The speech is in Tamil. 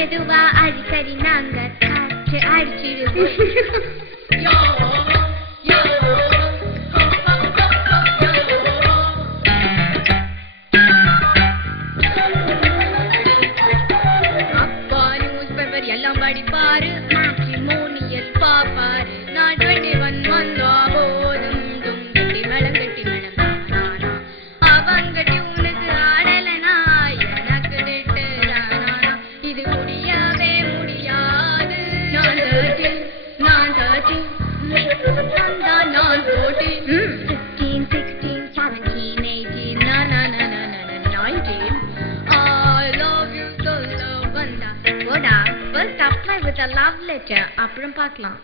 மெதுவா அடிக்கடி நாங்க காற்று அடிச்சிடுவோம். அப்பா நியூஸ் பேப்பர் எல்லாம் படிப்பாரு, மேட்ரிமோனியல் பாப்பாரு. நான் 21 வந்தா போதும் தும் கட்டி மேளம் தானா. அவங்க டியூனுக்கு ஆடலனா எனக்கு திட்டுறானா. இது முடியவே முடியாது. நான் 13 நான் 14 15 16 17 18 19 I love you so love வந்தா போடா. First apply with a love letter, அப்புறம் பார்க்கலாம்.